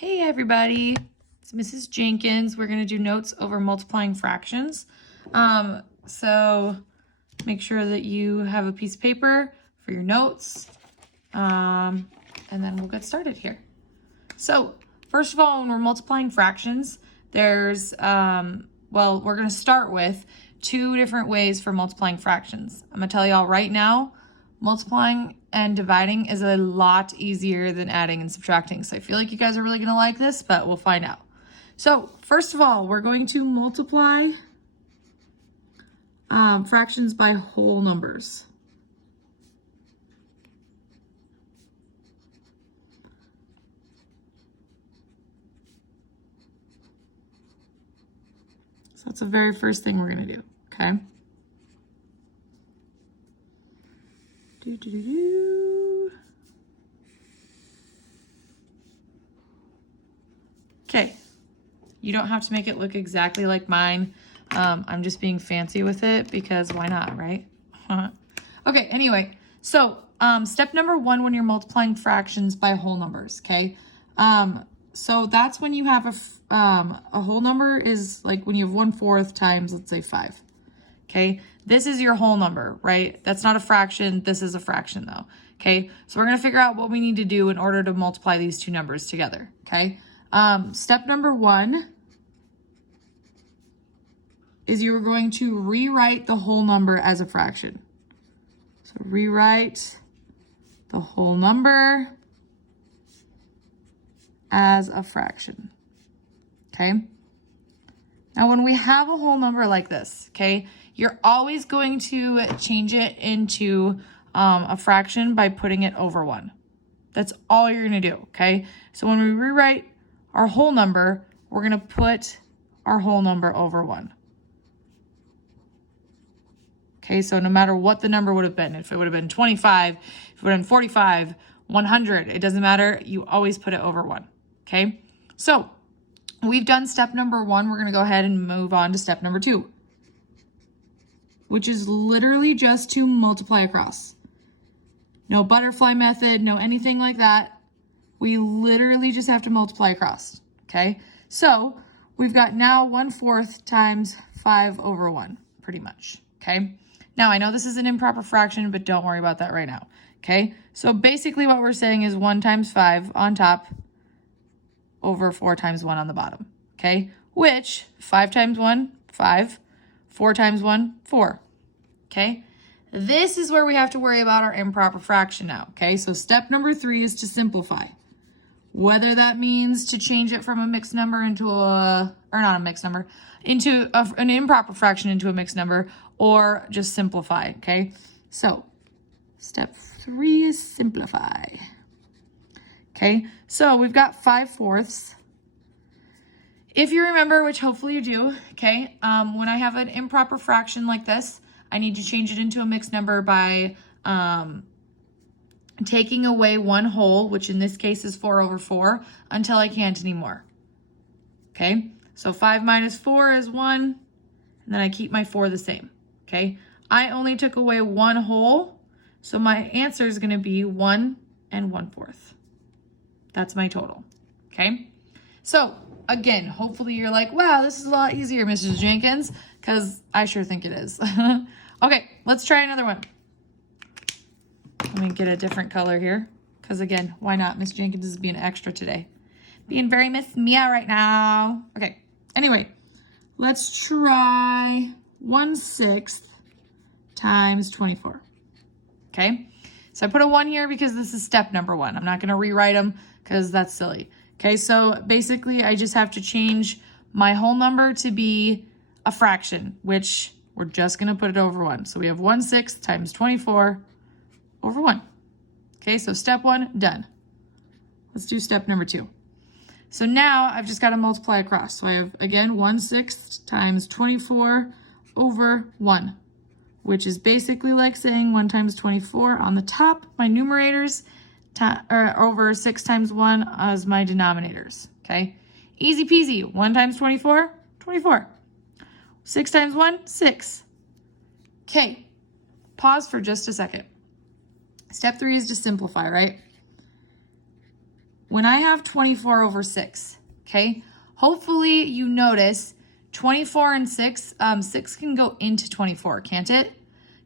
Hey everybody, it's Mrs. Jenkins. We're going to do notes over multiplying fractions. So make sure that you have a piece of paper for your notes, and then we'll get started here. So first of all, when we're multiplying fractions, there's, we're going to start with two different ways for multiplying fractions. I'm going to tell y'all right now, multiplying and dividing is a lot easier than adding and subtracting. So I feel like you guys are really going to like this, but we'll find out. So first of all, we're going to multiply fractions by whole numbers. So that's the very first thing we're going to do, okay? Okay, you don't have to make it look exactly like mine. I'm just being fancy with it because why not, right? Okay, anyway, so step number one when you're multiplying fractions by whole numbers, okay? So that's when you have a whole number is like when you have 1/4 times, let's say 5. Okay, this is your whole number, right? That's not a fraction. This is a fraction though. Okay, so we're going to figure out what we need to do in order to multiply these two numbers together. Okay, step number one is you're going to rewrite the whole number as a fraction. So rewrite the whole number as a fraction. Okay. Now, when we have a whole number like this, okay, you're always going to change it into a fraction by putting it over 1. That's all you're going to do, okay? So when we rewrite our whole number, we're going to put our whole number over 1. Okay, so no matter what the number would have been, if it would have been 25, if it would have been 45, 100, it doesn't matter. You always put it over 1, okay? So we've done step number one. We're going to go ahead and move on to step number 2, which is literally just to multiply across. No butterfly method, no anything like that. We literally just have to multiply across, okay? So we've got now 1/4 times 5 over 1, pretty much, okay? Now, I know this is an improper fraction, but don't worry about that right now, okay? So basically what we're saying is 1 times 5 on top over 4 times 1 on the bottom, okay? Which 5 times 1, 5, 4 times 1, 4, okay? This is where we have to worry about our improper fraction now, okay? So step number 3 is to simplify. Whether that means to change it from a mixed number into an improper fraction into a mixed number, or just simplify, okay? So step 3 is simplify. Okay, so we've got 5/4. If you remember, which hopefully you do, okay, when I have an improper fraction like this, I need to change it into a mixed number by taking away one whole, which in this case is 4 over 4, until I can't anymore. Okay, so 5 minus 4 is 1, and then I keep my 4 the same. Okay, I only took away one whole, so my answer is going to be 1 and 1/4. That's my total, okay? So, again, hopefully you're like, wow, this is a lot easier, Mrs. Jenkins, because I sure think it is. Okay, let's try another one. Let me get a different color here, because again, why not? Miss Jenkins is being extra today. Being very Miss Mia right now. Okay, anyway, let's try 1/6 times 24, okay? So I put a 1 here because this is step number 1. I'm not going to rewrite them because that's silly. Okay, so basically I just have to change my whole number to be a fraction, which we're just going to put it over 1. So we have 1/6 times 24 over 1. Okay, so step 1, done. Let's do step number 2. So now I've just got to multiply across. So I have, again, 1/6 times 24 over 1. Which is basically like saying 1 times 24 on the top, my numerators, over 6 times 1 as my denominators, okay? Easy peasy. 1 times 24, 24. 6 times 1, 6. Okay, pause for just a second. Step 3 is to simplify, right? when I have 24 over 6, okay, hopefully you notice 24 and 6, 6 can go into 24, can't it?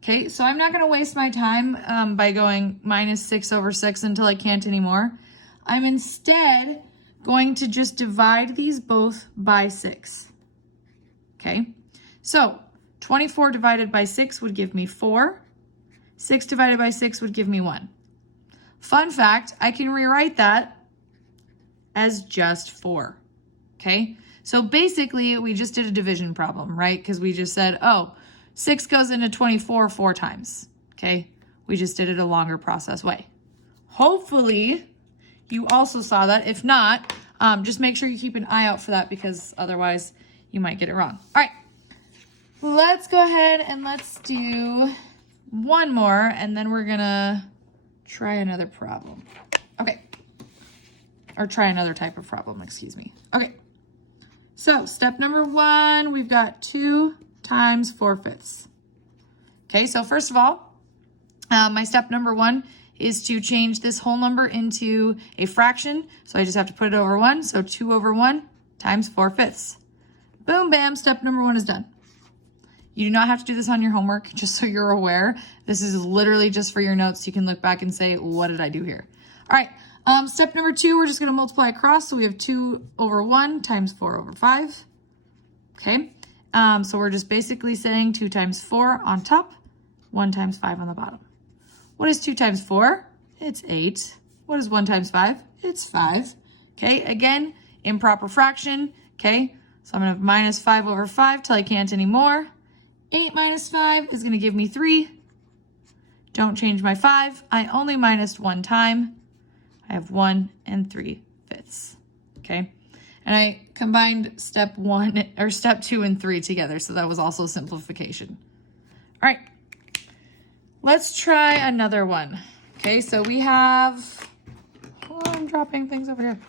Okay, so I'm not going to waste my time by going minus 6 over 6 until I can't anymore. I'm instead going to just divide these both by 6. Okay, so 24 divided by 6 would give me 4. 6 divided by 6 would give me 1. Fun fact, I can rewrite that as just 4. Okay, so basically we just did a division problem, right? Because we just said, oh, 6 goes into 24 4 times. Okay, we just did it a longer process way. Hopefully you also saw that. If not, just make sure you keep an eye out for that because otherwise you might get it wrong. All right, let's go ahead and let's do one more and then we're gonna try another problem. Okay, or try another type of problem, excuse me. Okay, so step number 1, we've got 2 times 4/5. Okay, so first of all, my step number 1 is to change this whole number into a fraction. So I just have to put it over 1. So 2 over 1 times 4/5. Boom, bam, step number 1 is done. You do not have to do this on your homework, just so you're aware. This is literally just for your notes. You can look back and say, what did I do here? All right, step number 2, we're just gonna multiply across. So we have 2 over 1 times 4 over 5. Okay, so we're just basically saying 2 times 4 on top, 1 times 5 on the bottom. What is 2 times 4? It's 8. What is 1 times 5? It's 5. Okay, again, improper fraction. Okay, so I'm gonna have minus 5 over 5 till I can't anymore. 8 minus 5 is gonna give me 3. Don't change my 5. I only minused 1 time. I have 1 3/5. Okay, and I combined step 1 or step 2 and 3 together, so that was also simplification. All right, let's try another one. Okay, so we have, oh, I'm dropping things over here.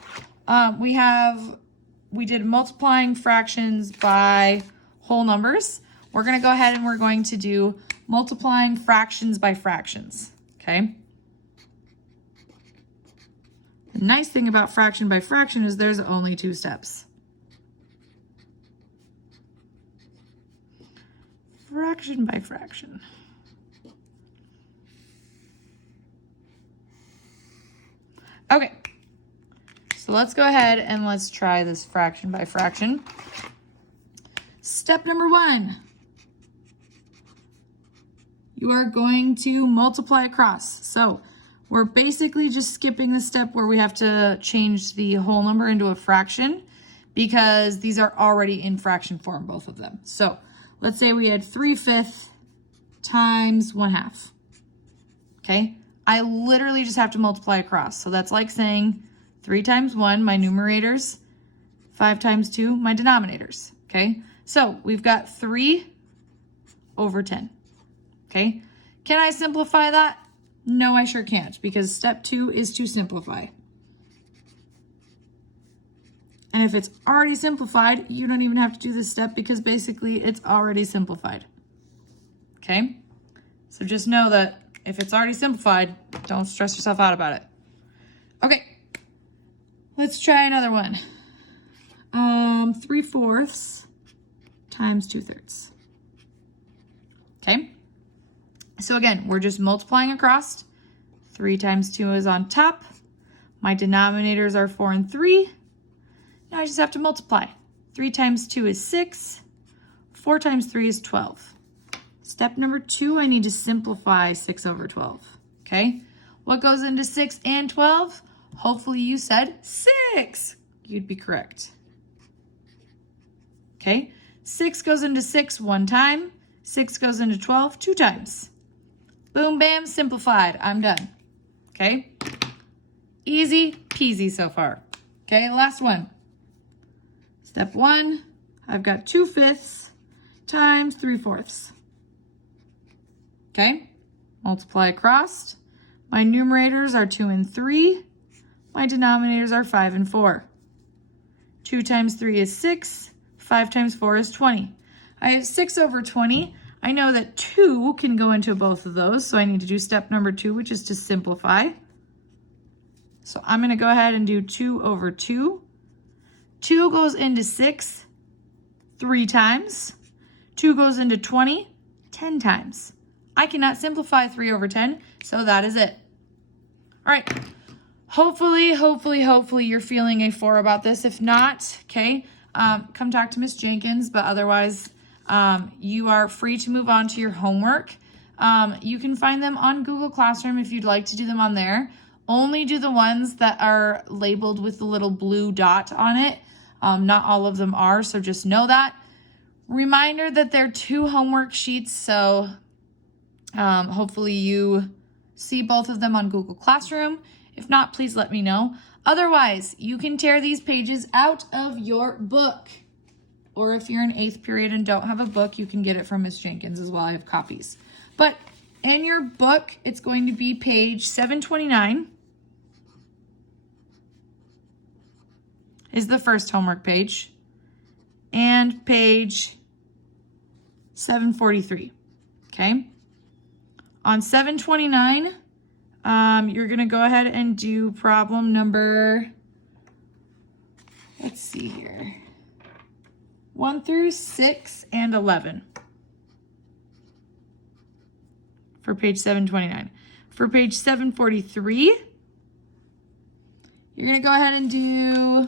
We did multiplying fractions by whole numbers. We're gonna go ahead and we're going to do multiplying fractions by fractions, okay? The nice thing about fraction by fraction is there's only 2 steps. Fraction by fraction. Okay, so let's go ahead and let's try this fraction by fraction. Step number 1. You are going to multiply across. So we're basically just skipping the step where we have to change the whole number into a fraction because these are already in fraction form, both of them. So let's say we had 3/5 times 1/2. Okay, I literally just have to multiply across. So that's like saying 3 times 1, my numerators, 5 times 2, my denominators. Okay, so we've got 3 over 10. Okay, can I simplify that? No, I sure can't because step 2 is to simplify. And if it's already simplified, you don't even have to do this step because basically it's already simplified. Okay, so just know that if it's already simplified, don't stress yourself out about it. Okay, let's try another one. 3/4 times 2/3. Okay, so again, we're just multiplying across. 3 times 2 is on top. My denominators are 4 and 3. Now I just have to multiply. 3 times 2 is 6. 4 times 3 is 12. Step number 2, I need to simplify 6 over 12. Okay, what goes into 6 and 12? Hopefully you said 6. You'd be correct. Okay, 6 goes into 6 1 time. 6 goes into 12 2 times. Boom, bam, simplified. I'm done. Okay, easy peasy so far. Okay, last one. Step 1, I've got 2/5 times 3/4. Okay, multiply across. My numerators are 2 and 3. My denominators are 5 and 4. 2 times 3 is 6. 5 times 4 is 20. I have 6 over 20. I know that 2 can go into both of those, so I need to do step number 2, which is to simplify. So I'm going to go ahead and do 2 over 2. 2 goes into 6 3 times. 2 goes into 20 10 times. I cannot simplify 3 over 10, so that is it. All right. Hopefully you're feeling a 4 about this. If not, okay, come talk to Miss Jenkins, but otherwise you are free to move on to your homework. You can find them on Google Classroom if you'd like to do them on there. Only do the ones that are labeled with the little blue dot on it. Not all of them are, so just know that. Reminder that they're 2 homework sheets, so hopefully you see both of them on Google Classroom. If not, please let me know. Otherwise, you can tear these pages out of your book. Or if you're in 8th period and don't have a book, you can get it from Miss Jenkins as well. I have copies. But in your book, it's going to be page 729 is the first homework page. And page 743, okay? On 729, you're gonna go ahead and do problem number, let's see here, 1 through 6 and 11 for page 729. For page 743, you're gonna go ahead and do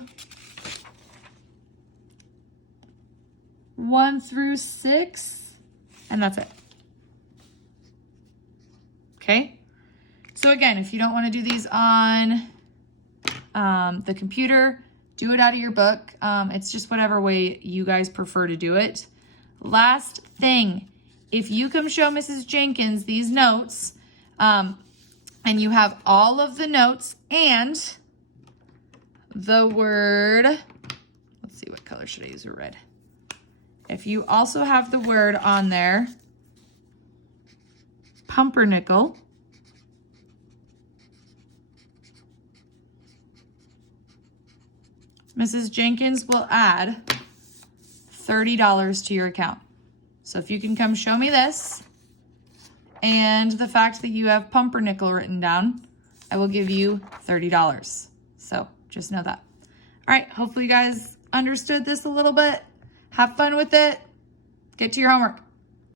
1 through 6, and that's it. Okay? So again, if you don't want to do these on the computer, do it out of your book. It's just whatever way you guys prefer to do it. Last thing, if you come show Mrs. Jenkins these notes, and you have all of the notes and the word, let's see, what color should I use? Red. If you also have the word on there, pumpernickel, Mrs. Jenkins will add $30 to your account. So if you can come show me this and the fact that you have pumpernickel written down, I will give you $30. So just know that. All right, hopefully you guys understood this a little bit. Have fun with it. Get to your homework.